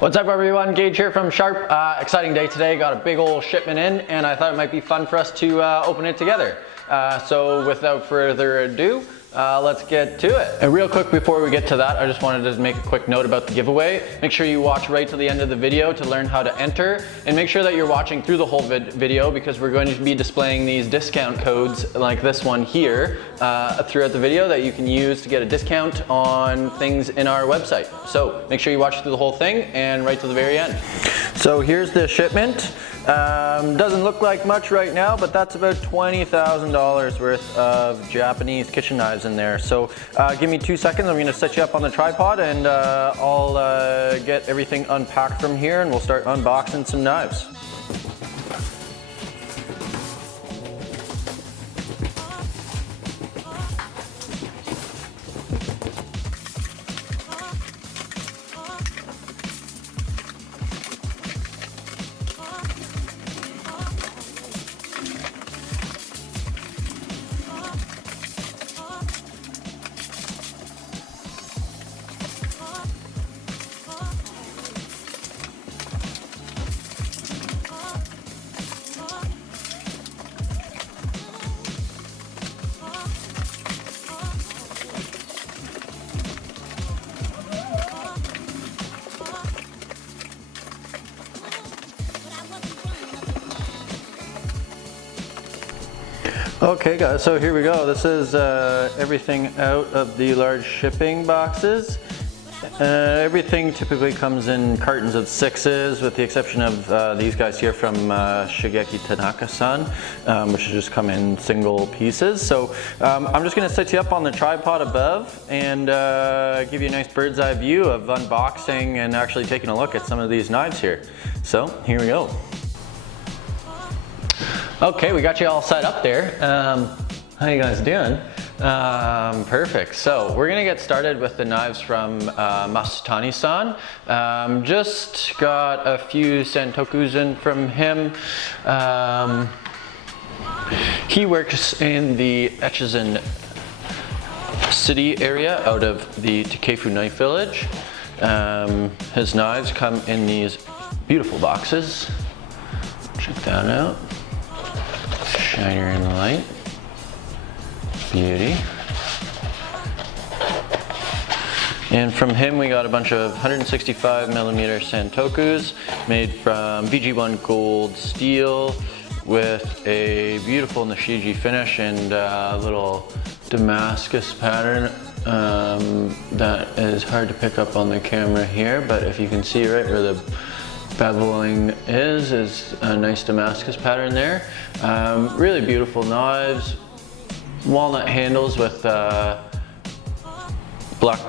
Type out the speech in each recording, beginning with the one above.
What's up everyone, Gage here from Sharp. Exciting day today, got a big old shipment in and I thought it might be fun for us to open it together. So without further ado, let's get to it. And real quick before we get to that, I just wanted to make a quick note about the giveaway. Make sure you watch right to the end of the video to learn how to enter, and make sure that you're watching through the whole video because we're going to be displaying these discount codes like this one here throughout the video that you can use to get a discount on things in our website. So make sure you watch through the whole thing and right to the very end. So here's the shipment. Doesn't look like much right now, but that's about $20,000 worth of Japanese kitchen knives in there. So give me 2 seconds, I'm gonna set you up on the tripod and I'll get everything unpacked from here and we'll start unboxing some knives. Okay guys, so here we go. This is everything out of the large shipping boxes. Everything typically comes in cartons of 6s with the exception of these guys here from Shigeki Tanaka-san, which just come in single pieces. So I'm just going to set you up on the tripod above and give you a nice bird's eye view of unboxing and actually taking a look at some of these knives here. So here we go. Okay, we got you all set up there. How you guys doing? Perfect. So we're gonna get started with the knives from Masutani-san. Just got a few santokus in from him. He works in the Echizen City area out of the Takefu Knife Village. His knives come in these beautiful boxes. Check that out. Shiner in the light. Beauty. And from him we got a bunch of 165mm santokus made from VG1 gold steel with a beautiful Nishiji finish and a little Damascus pattern that is hard to pick up on the camera here, but if you can see right where the beveling is a nice Damascus pattern there. Really beautiful knives, walnut handles with black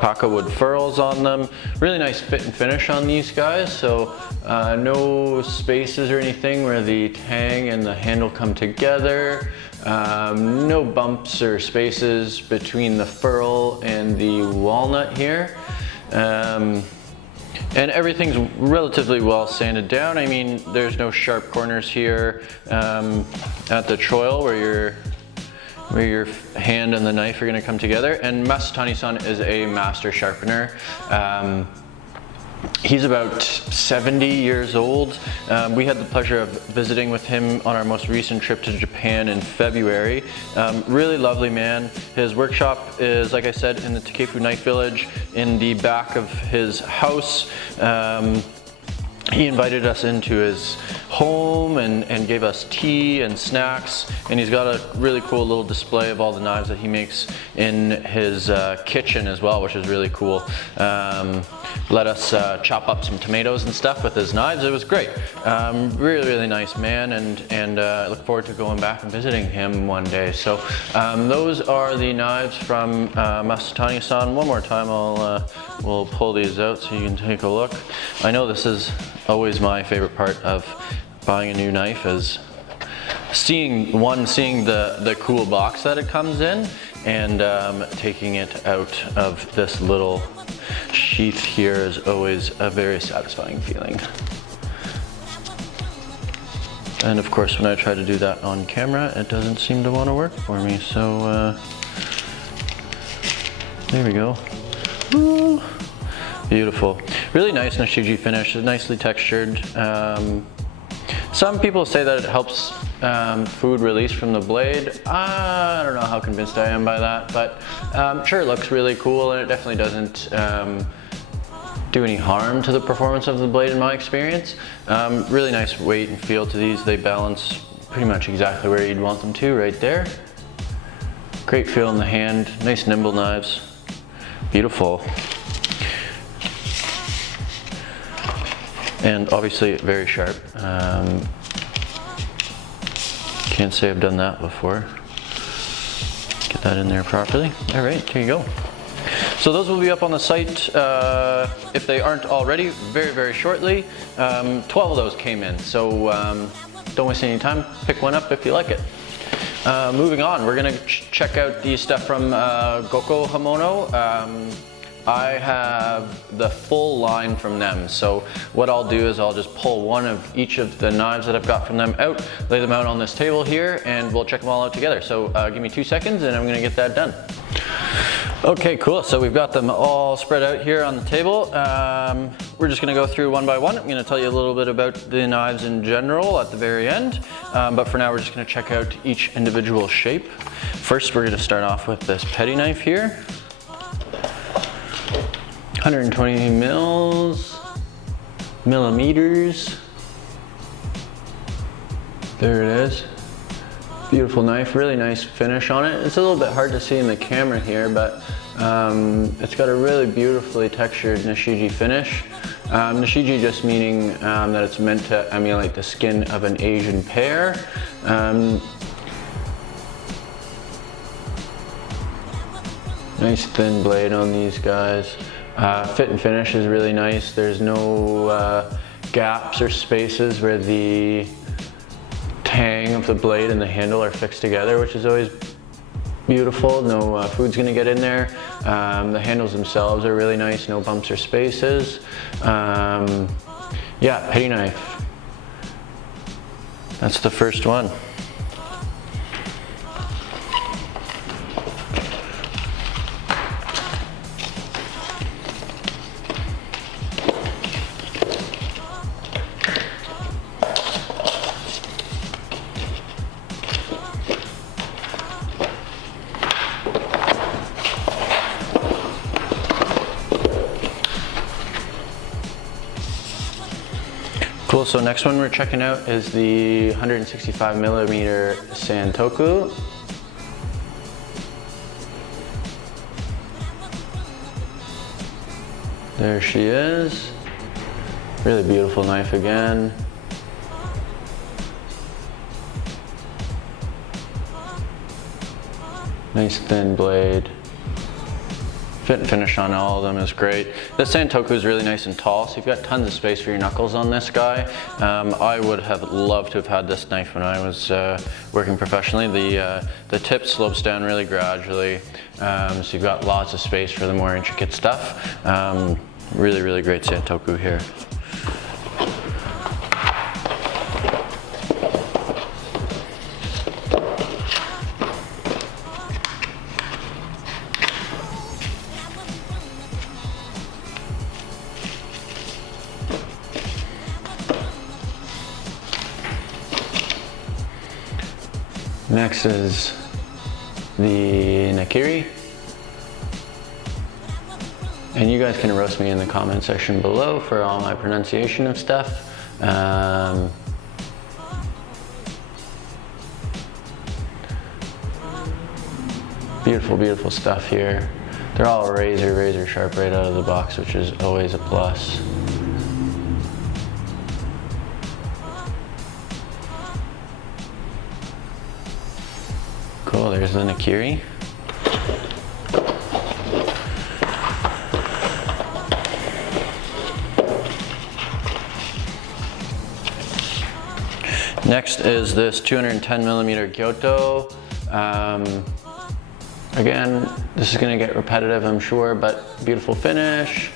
paca wood ferrules on them. Really nice fit and finish on these guys, so no spaces or anything where the tang and the handle come together. No bumps or spaces between the ferrule and the walnut here. And everything's relatively well sanded down. I mean, there's no sharp corners here at the choil where your hand and the knife are gonna come together. And Masutani-san is a master sharpener. He's about 70 years old. We had the pleasure of visiting with him on our most recent trip to Japan in February. Really lovely man. His workshop is, like I said, in the Takefu Knife Village in the back of his house. He invited us into his home and gave us tea and snacks, and he's got a really cool little display of all the knives that he makes in his kitchen as well, which is really cool. Let us chop up some tomatoes and stuff with his knives. It was great. Really nice man, and I look forward to going back and visiting him one day. So those are the knives from Masutani-san. One more time we'll pull these out so you can take a look. I know this is always my favorite part of buying a new knife is seeing the cool box that it comes in and taking it out of this little sheath here is always a very satisfying feeling. And of course when I try to do that on camera it doesn't seem to want to work for me, so There we go. Ooh, beautiful. Really nice Nishiji finish, nicely textured. Some people say that it helps food release from the blade. I don't know how convinced I am by that, but sure, it looks really cool, and it definitely doesn't do any harm to the performance of the blade in my experience. Really nice weight and feel to these. They balance pretty much exactly where you'd want them to, right there. Great feel in the hand, nice nimble knives, beautiful. And obviously very sharp. Can't say I've done that before. Get that in there properly. All right, here you go. So those will be up on the site, if they aren't already, very, very shortly. 12 of those came in, so don't waste any time. Pick one up if you like it. Moving on, we're gonna check out the stuff from Goko Hamono. I have the full line from them, so what I'll do is I'll just pull one of each of the knives that I've got from them out, lay them out on this table here, and we'll check them all out together. So give me 2 seconds and I'm gonna get that done. Okay, cool, so we've got them all spread out here on the table. We're just gonna go through one by one. I'm gonna tell you a little bit about the knives in general at the very end, but for now we're just gonna check out each individual shape. First, we're gonna start off with this petty knife here. 120 millimeters. There it is. Beautiful knife, really nice finish on it. It's a little bit hard to see in the camera here, but it's got a really beautifully textured Nishiji finish. Nishiji just meaning that it's meant to emulate the skin of an Asian pear. Nice thin blade on these guys. Fit and finish is really nice. There's no gaps or spaces where the tang of the blade and the handle are fixed together, which is always beautiful. No food's gonna get in there. The handles themselves are really nice, no bumps or spaces. Yeah, petty knife. That's the first one. Cool, so next one we're checking out is the 165 millimeter Santoku. There she is. Really beautiful knife again. Nice thin blade. Fit and finish on all of them is great. The Santoku is really nice and tall, so you've got tons of space for your knuckles on this guy. I would have loved to have had this knife when I was working professionally. The tip slopes down really gradually, so you've got lots of space for the more intricate stuff. Really, really great Santoku here. Next is the Nakiri. And you guys can roast me in the comment section below for all my pronunciation of stuff. Beautiful, beautiful stuff here. They're all razor sharp right out of the box, which is always a plus. Cool, there's the Nakiri. Next is this 210 millimeter Kyoto. Again, this is gonna get repetitive, I'm sure, but beautiful finish.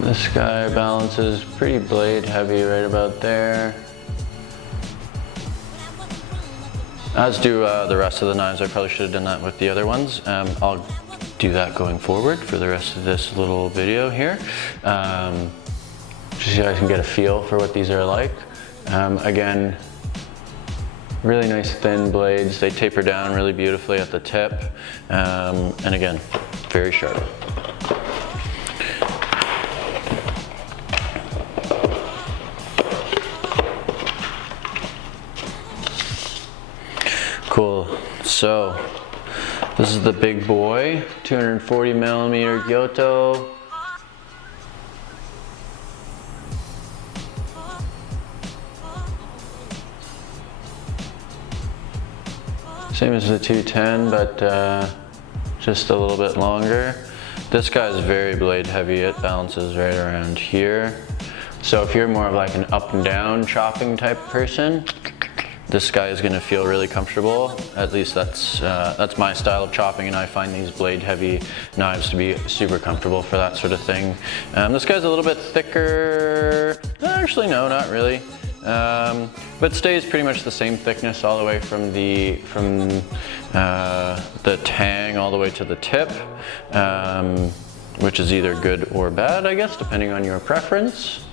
This guy balances pretty blade heavy right about there. As do the rest of the knives. I probably should have done that with the other ones. I'll do that going forward for the rest of this little video here. Just so you guys can get a feel for what these are like. Again, really nice thin blades. They taper down really beautifully at the tip. And again, very sharp. Cool. So this is the big boy, 240 millimeter Gyoto. Same as the 210, but just a little bit longer. This guy is very blade heavy. It balances right around here. So if you're more of like an up and down chopping type person, this guy is going to feel really comfortable. At least that's my style of chopping, and I find these blade heavy knives to be super comfortable for that sort of thing. This guy's a little bit thicker. Actually, no, not really. But stays pretty much the same thickness all the way from the tang all the way to the tip, which is either good or bad, I guess, depending on your preference.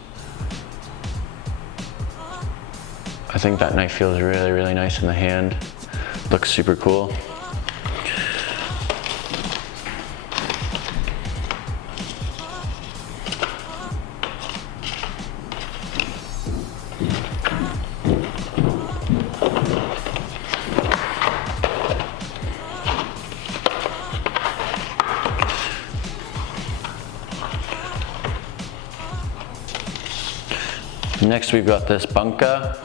I think that knife feels really, really nice in the hand. Looks super cool. Next we've got this bunka.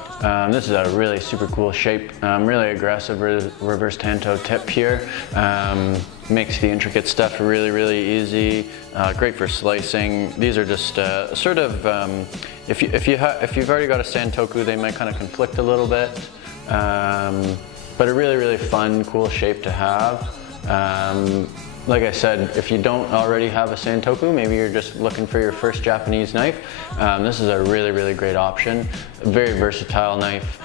This is a really super cool shape, really aggressive reverse tanto tip here. Makes the intricate stuff really, really easy. Great for slicing. These are just sort of, if you've already got a santoku, they might kind of conflict a little bit. But a really, really fun, cool shape to have. Like I said, if you don't already have a santoku, maybe you're just looking for your first Japanese knife, this is a really, really great option. A very versatile knife.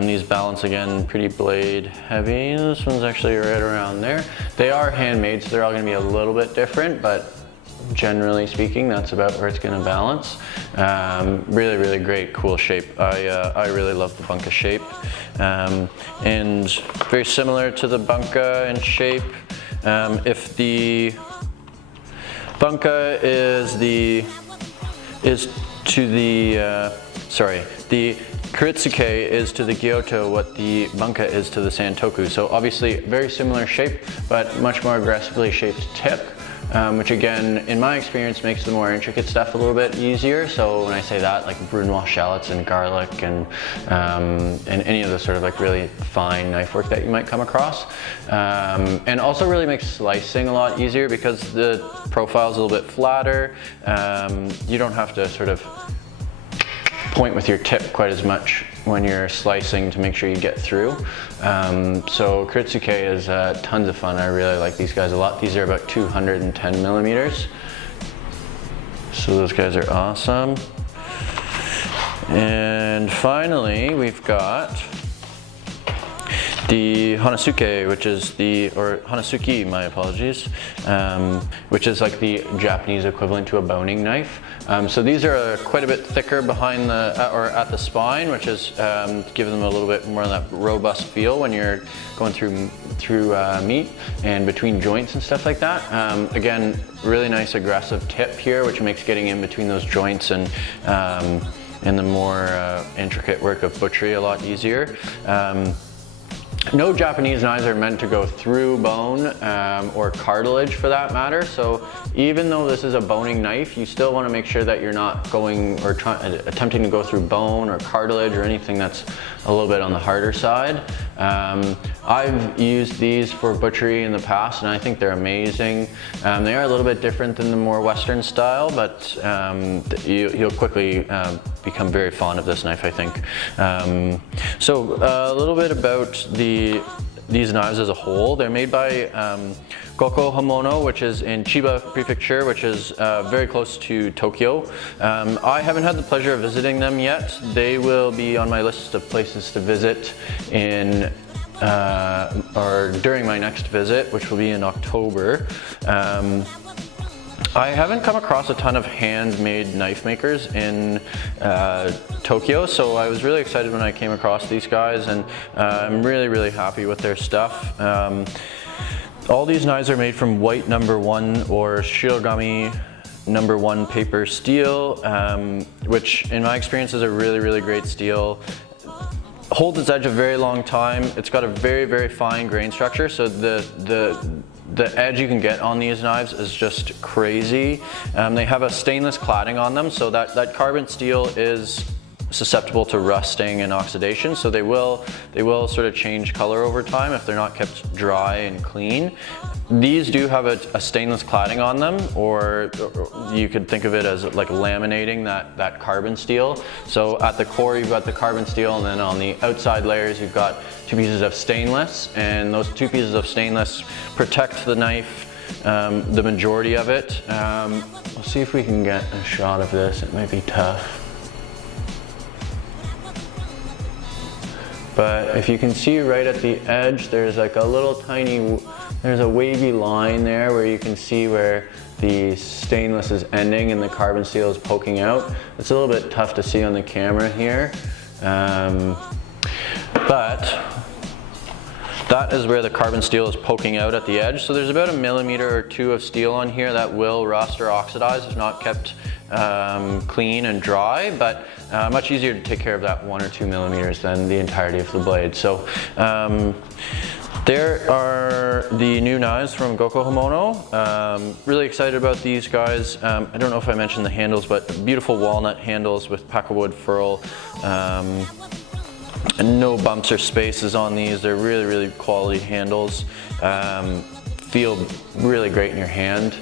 These balance, again, pretty blade heavy. This one's actually right around there. They are handmade, so they're all gonna be a little bit different, but generally speaking, that's about where it's gonna balance. Really, really great, cool shape. I really love the bunka shape. And very similar to the bunka in shape. If the bunka the Kuritsuke is to the Gyoto what the bunka is to the santoku. So obviously very similar shape, but much more aggressively shaped tip, which again, in my experience, makes the more intricate stuff a little bit easier. So when I say that, like Brunoise shallots and garlic and any of the sort of like really fine knife work that you might come across. And also really makes slicing a lot easier because the profile is a little bit flatter. You don't have to sort of point with your tip quite as much when you're slicing to make sure you get through. So Kuritsuke is tons of fun. I really like these guys a lot. These are about 210 millimeters. So those guys are awesome. And finally, we've got the Hanazuke, which is or Hanazuki, my apologies, which is like the Japanese equivalent to a boning knife. So these are quite a bit thicker behind or at the spine, which is give them a little bit more of that robust feel when you're going through meat and between joints and stuff like that. Again, really nice aggressive tip here, which makes getting in between those joints and the more intricate work of butchery a lot easier. No Japanese knives are meant to go through bone or cartilage for that matter. So even though this is a boning knife, you still want to make sure that you're not going or attempting to go through bone or cartilage or anything that's a little bit on the harder side. I've used these for butchery in the past and I think they're amazing. They are a little bit different than the more Western style, but you'll quickly become very fond of this knife, I think. So a little bit about these knives as a whole. They're made by Goko Hamono, which is in Chiba Prefecture, which is very close to Tokyo. I haven't had the pleasure of visiting them yet. They will be on my list of places to visit in or during my next visit, which will be in October. I haven't come across a ton of handmade knife makers in Tokyo, so I was really excited when I came across these guys, and I'm really happy with their stuff. All these knives are made from white #1 or Shirogami #1 paper steel, which in my experience is a really great steel. Holds its edge a very long time. It's got a very fine grain structure, so the edge you can get on these knives is just crazy. They have a stainless cladding on them, so that carbon steel is susceptible to rusting and oxidation, so they will sort of change color over time if they're not kept dry and clean. These do have a stainless cladding on them, or you could think of it as like laminating that carbon steel. So at the core you've got the carbon steel, and then on the outside layers you've got 2 pieces of stainless, and those 2 pieces of stainless protect the knife, the majority of it. We'll see if we can get a shot of this. It might be tough. But if you can see right at the edge, there's like a little tiny, there's a wavy line there where you can see where the stainless is ending and the carbon steel is poking out. It's a little bit tough to see on the camera here, but that is where the carbon steel is poking out at the edge. So there's about 1 millimeter or 2 of steel on here that will rust or oxidize if not kept clean and dry, but much easier to take care of that 1 or 2 millimeters than the entirety of the blade. So there are the new knives from Goko Hamono. Really excited about these guys. I don't know if I mentioned the handles, but beautiful walnut handles with packawood ferrule. And no bumps or spaces on these. They're really quality handles. Feel really great in your hand.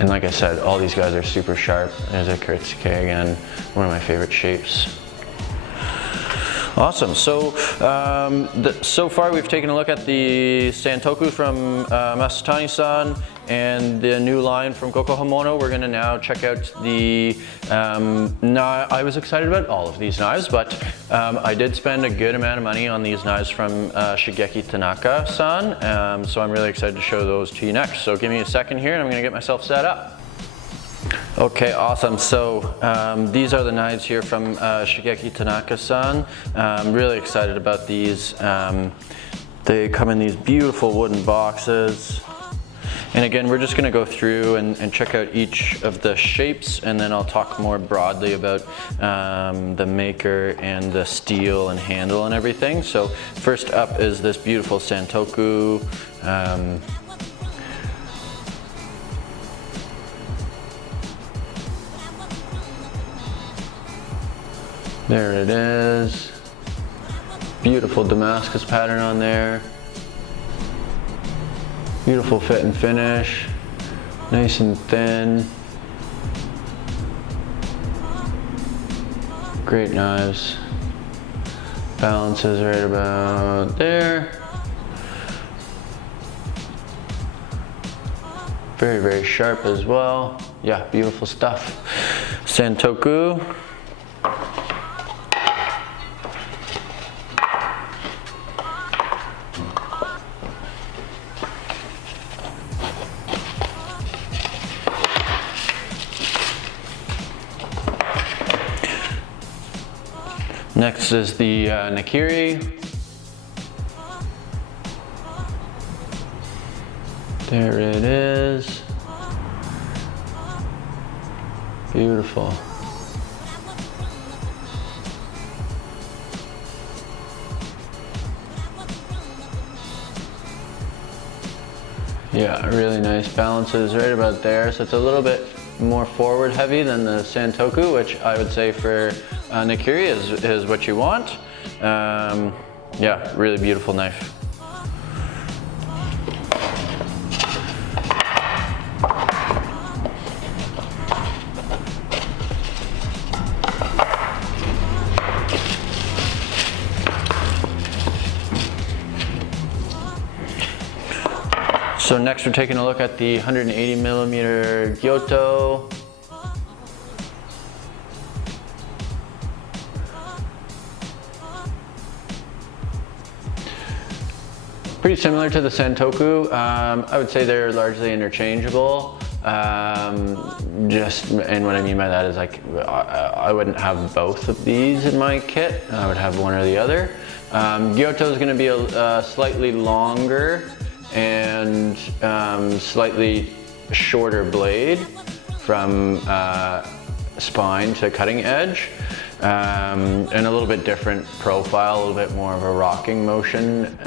And like I said, all these guys are super sharp. There's a Kuritsuke again, one of my favorite shapes. Awesome. So so far we've taken a look at the Santoku from Masutani-san and the new line from Goko Hamono. We're going to now check out the I was excited about all of these knives, but I did spend a good amount of money on these knives from Shigeki Tanaka-san, so I'm really excited to show those to you next. So give me a second here and I'm going to get myself set up. Okay, awesome. So these are the knives here from Shigeki Tanaka-san. I'm really excited about these. They come in these beautiful wooden boxes. And again, we're just going to go through and check out each of the shapes, and then I'll talk more broadly about the maker and the steel and handle and everything. So first up is this beautiful Santoku. There it is. Beautiful Damascus pattern on there. Beautiful fit and finish. Nice and thin. Great knives. Balance is right about there. Very sharp as well. Yeah, beautiful stuff. Santoku. Next is the Nakiri. There it is. Beautiful. Yeah, really nice. Balances right about there. So it's a little bit more forward heavy than the Santoku, which I would say for Nakiri is what you want. Yeah, really beautiful knife. So next we're taking a look at the 180 millimeter Gyoto. Pretty similar to the Santoku. I would say they're largely interchangeable. And what I mean by that is like, I wouldn't have both of these in my kit. I would have one or the other. Gyoto is going to be a slightly longer and slightly shorter blade from spine to cutting edge. And a little bit different profile, a little bit more of a rocking motion,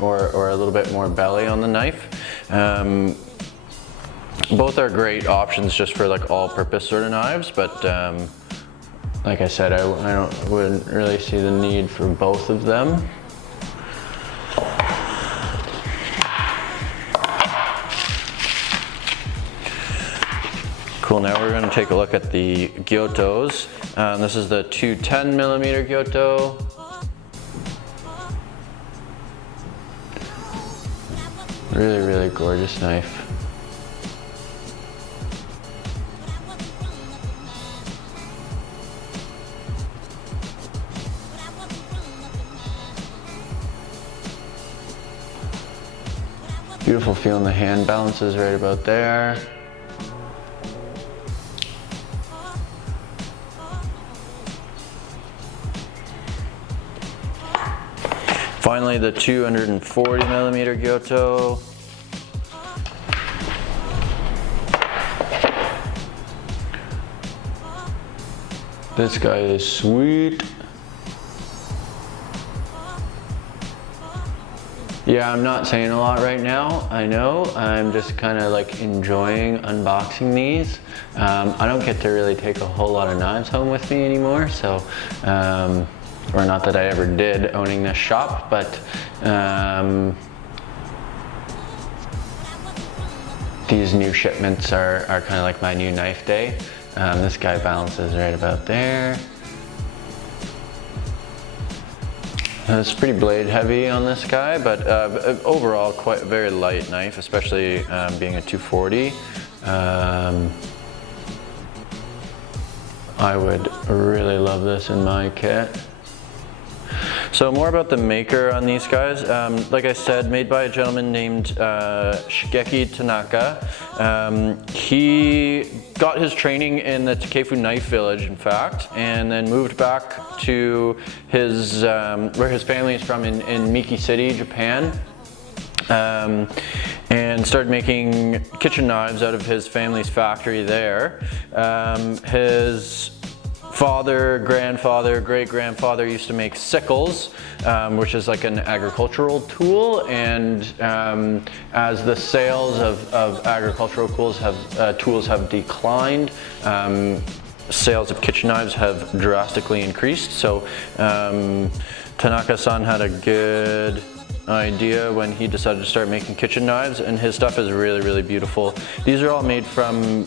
or a little bit more belly on the knife. Both are great options just for like all-purpose sort of knives, but like I said, I wouldn't really see the need for both of them. Cool, now we're going to take a look at the Gyotos. This is the 210mm Gyoto. Really, really gorgeous knife. Beautiful feel in the hand, balances right about there. Finally, the 240mm Gyoto. This guy is sweet. Yeah, I'm not saying a lot right now, I know. I'm just kind of like enjoying unboxing these. I don't get to really take a whole lot of knives home with me anymore, so, or not that I ever did owning this shop, but these new shipments are kind of like my new knife day. This guy balances right about there. It's pretty blade heavy on this guy, but overall quite a very light knife, especially being a 240. I would really love this in my kit. So more about the maker on these guys. Like I said, made by a gentleman named Shigeki Tanaka. He got his training in the Takefu Knife Village, in fact, and then moved back to his where his family is from in Miki City, Japan. And started making kitchen knives out of his family's factory there. His father, grandfather, great-grandfather used to make sickles, which is like an agricultural tool, and as the sales of agricultural tools have declined, sales of kitchen knives have drastically increased. So Tanaka-san had a good idea when he decided to start making kitchen knives, and his stuff is really, really beautiful. These are all made from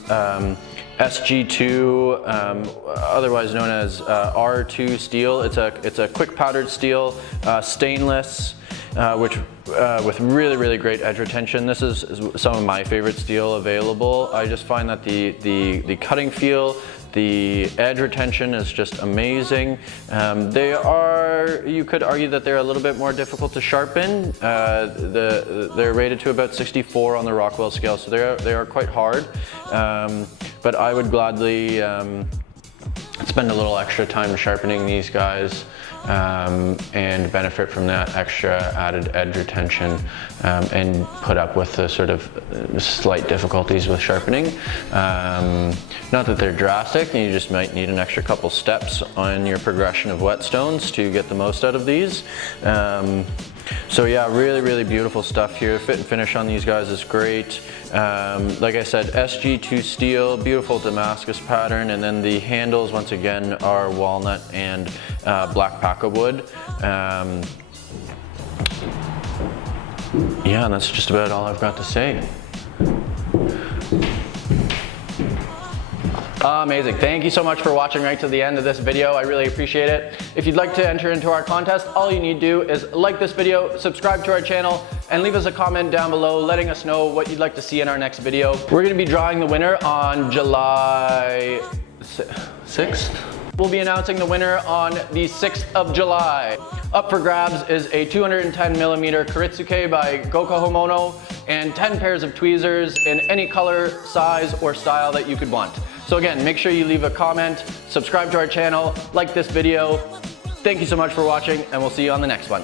SG2, otherwise known as R2 steel. It's a quick powdered steel, stainless, with really, really great edge retention. This is some of my favorite steel available. I just find that the cutting feel, the edge retention is just amazing. You could argue that they're a little bit more difficult to sharpen. They're rated to about 64 on the Rockwell scale, so they are quite hard. But I would gladly spend a little extra time sharpening these guys and benefit from that extra added edge retention and put up with the sort of slight difficulties with sharpening. Not that they're drastic, you just might need an extra couple steps on your progression of whetstones to get the most out of these. So yeah, really, really beautiful stuff here. Fit and finish on these guys is great. Like I said, SG2 steel, beautiful Damascus pattern, and then the handles once again are walnut and black Paca wood. Yeah, and that's just about all I've got to say. Amazing. Thank you so much for watching right to the end of this video. I really appreciate it. If you'd like to enter into our contest, all you need to do is like this video, subscribe to our channel, and leave us a comment down below letting us know what you'd like to see in our next video. We're going to be drawing the winner on July 6th. We'll be announcing the winner on the 6th of July. Up for grabs is a 210mm Karitsuke by Goko Hamono and 10 pairs of tweezers in any color, size, or style that you could want. So again, make sure you leave a comment, subscribe to our channel, like this video. Thank you so much for watching, and we'll see you on the next one.